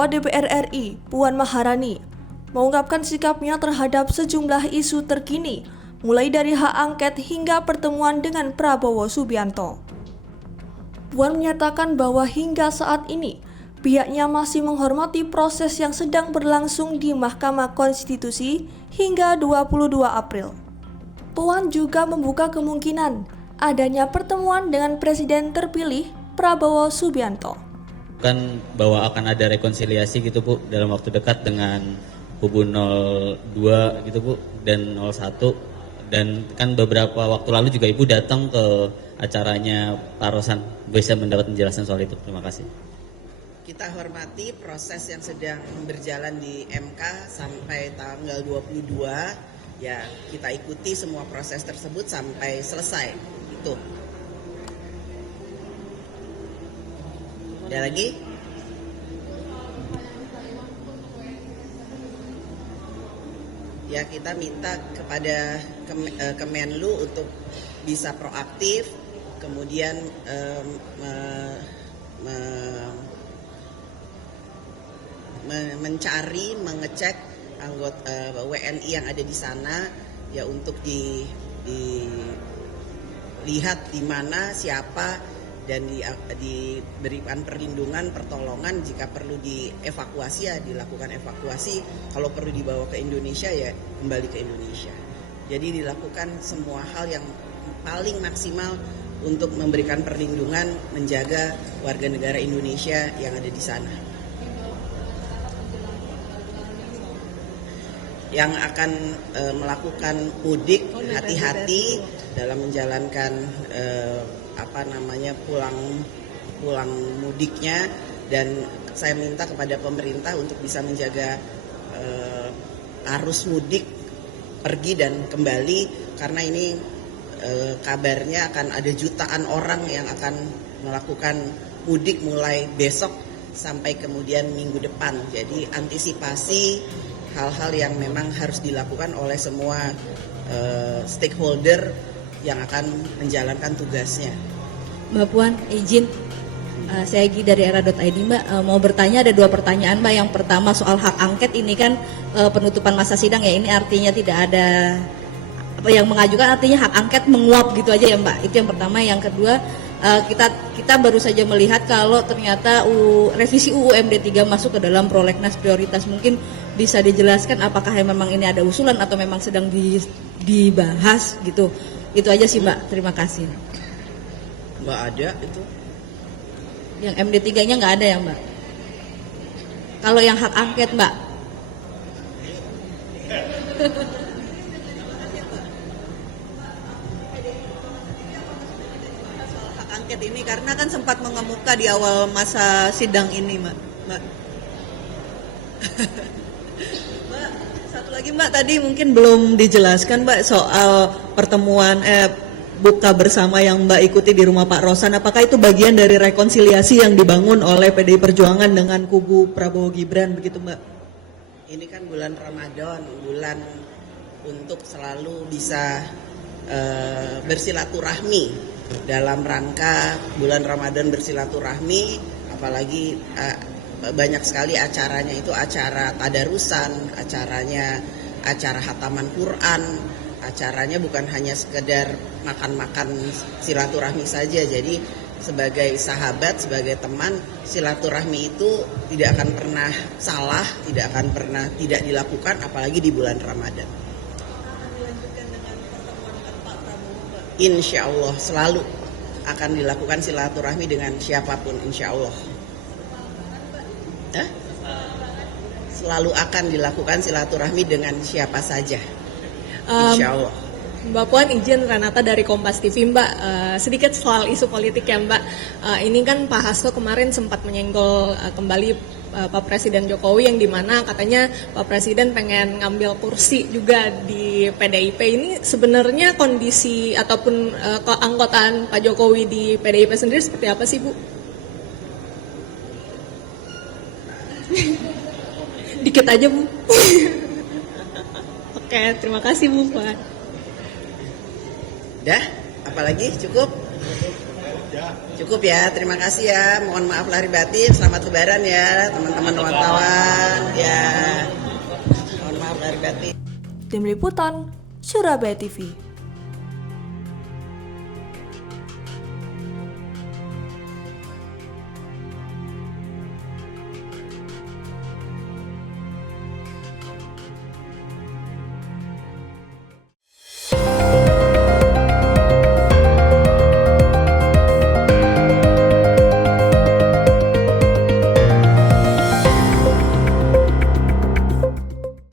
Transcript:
Ketua DPR RI, Puan Maharani, mengungkapkan sikapnya terhadap sejumlah isu terkini, mulai dari hak angket hingga pertemuan dengan Prabowo Subianto. Puan menyatakan bahwa hingga saat ini, pihaknya masih menghormati proses yang sedang berlangsung di Mahkamah Konstitusi hingga 22 April. Puan juga membuka kemungkinan adanya pertemuan dengan Presiden terpilih Prabowo Subianto. Kan bahwa akan ada rekonsiliasi gitu Bu dalam waktu dekat dengan kubu 02 gitu Bu dan 01, dan kan beberapa waktu lalu juga Ibu datang ke acaranya Pak Rosan, bisa mendapat penjelasan soal itu. Terima kasih. Kita hormati proses yang sedang berjalan di MK sampai tanggal 22, ya kita ikuti semua proses tersebut sampai selesai. Itu. Ada lagi? Ya kita minta kepada Kemenlu untuk bisa proaktif, kemudian mencari, mengecek anggota WNI yang ada di sana, ya untuk dilihat di mana, siapa, dan diberikan perlindungan, pertolongan. Jika perlu dievakuasi ya dilakukan evakuasi, kalau perlu dibawa ke Indonesia ya kembali ke Indonesia. Jadi dilakukan semua hal yang paling maksimal untuk memberikan perlindungan, menjaga warga negara Indonesia yang ada di sana. Yang akan melakukan mudik, hati-hati dalam menjalankan pulang mudiknya, dan saya minta kepada pemerintah untuk bisa menjaga arus mudik pergi dan kembali, karena ini kabarnya akan ada jutaan orang yang akan melakukan mudik mulai besok sampai kemudian minggu depan. Jadi antisipasi hal-hal yang memang harus dilakukan oleh semua stakeholder yang akan menjalankan tugasnya. Mbak Puan, izin saya Egi dari era.id Mbak, mau bertanya, ada 2 pertanyaan Mbak. Yang pertama soal hak angket, ini kan penutupan masa sidang ya, ini artinya tidak ada yang mengajukan, artinya hak angket menguap gitu aja ya Mbak. Itu yang pertama. Yang kedua, kita baru saja melihat kalau ternyata revisi UU MD3 masuk ke dalam prolegnas prioritas. Mungkin bisa dijelaskan apakah memang ini ada usulan atau memang sedang dibahas gitu. Itu aja sih Mbak, terima kasih. Mbak ada itu? Yang MD3-nya nggak ada ya Mbak? Kalau yang hak angket Mbak? Soal hak angket ini karena kan sempat mengemuka di awal masa sidang ini Mbak. Mbak, satu lagi Mbak, tadi mungkin belum dijelaskan Mbak soal pertemuan buka bersama yang Mbak ikuti di rumah Pak Rosan. Apakah itu bagian dari rekonsiliasi yang dibangun oleh PDI Perjuangan dengan kubu Prabowo Gibran begitu Mbak? Ini kan bulan Ramadan, bulan untuk selalu bisa bersilaturahmi. Dalam rangka bulan Ramadan bersilaturahmi, apalagi banyak sekali acaranya, itu acara tadarusan, acara hataman Quran. Acaranya bukan hanya sekedar makan-makan silaturahmi saja. Jadi sebagai sahabat, sebagai teman, silaturahmi itu tidak akan pernah salah, tidak akan pernah tidak dilakukan, apalagi di bulan Ramadan. Insya Allah selalu akan dilakukan silaturahmi dengan siapapun, insya Allah. Selalu akan dilakukan silaturahmi dengan siapa saja. Insya Allah. Mbak Puan, izin Renata dari Kompas TV Mbak, sedikit soal isu politik ya Mbak. Ini kan Pak Hasto kemarin sempat menyenggol kembali Pak Presiden Jokowi, yang dimana katanya Pak Presiden pengen ngambil kursi juga di PDIP. Ini sebenarnya kondisi ataupun keanggotaan Pak Jokowi di PDIP sendiri seperti apa sih Bu? Dikit aja Bu. Oke, terima kasih Bu Puan. Dah, apalagi cukup? Cukup ya, terima kasih ya. Mohon maaf lahir batin. Selamat Lebaran ya, teman-teman wartawan. Ya, mohon maaf lahir batin. Tim Liputan, Surabaya TV.